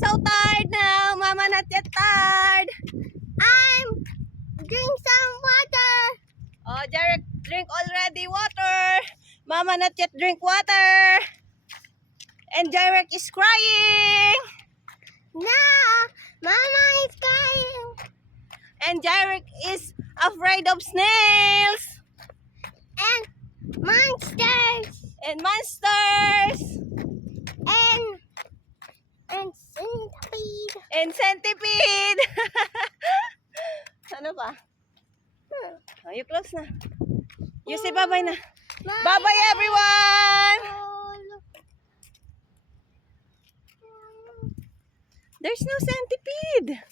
so tired now. Mama not yet tired. I'm drink some water. Oh, Jarek drink already water. Mama not yet drink water. And Jarek is crying. No, Mama is crying. And Jarek is afraid of snails. And monsters. And monsters. And centipede. And centipede. Ano pa? Oh, you close na. You say bye-bye na. Bye-bye everyone! There's no centipede.